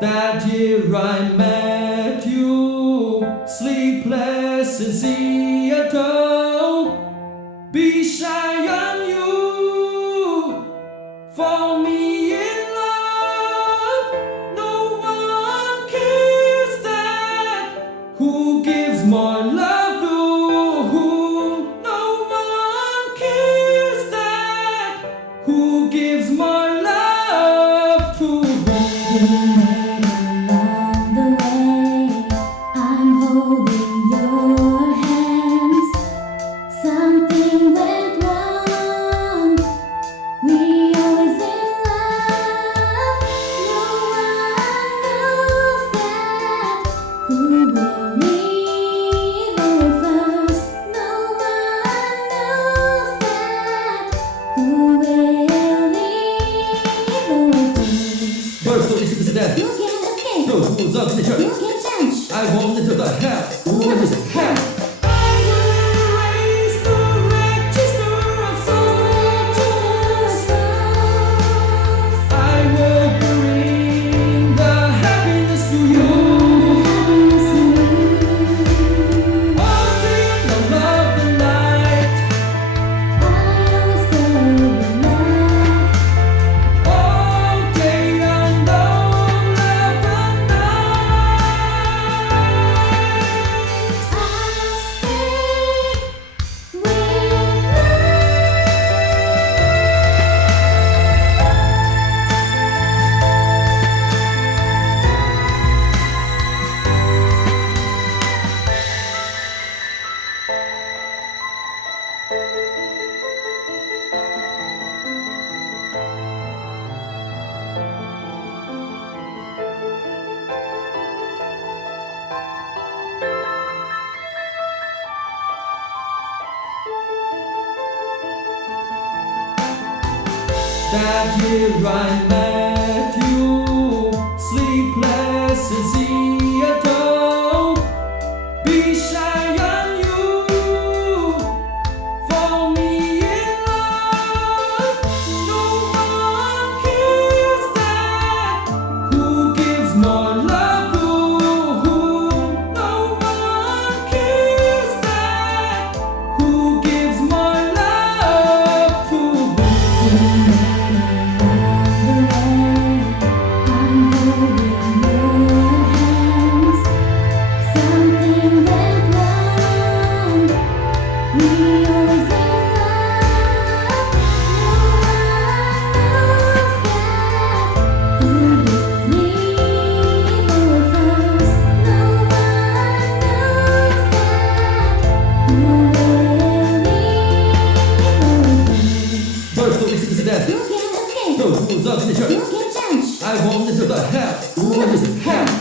That year I met you, sleepless in Seattle. Be shy on you, for me in love. No one cares that. Who gives more love to whom? No one cares that. Who gives more love to whom? Along the way, I'm holding your hands. Something went wrong. We always in love. No one knows that. Who will leave away first? No one knows that. Who will leave away first? Birth to is death. You can't escape. No rules of nature. You can't change. I won't enter the hell. Who is hell? I will erase the register of souls. I will bring the happiness to you. All day long of the night. All day and all of the That year I met you, sleepless in Seattle. Be shy on you, for me in love. No one cares that. Who gives more love to whom? No one cares that. Who gives more love to whom? Birth to is death. You can't escape. No rules of nature. You can't change. I won't enter the hell. Who is hell?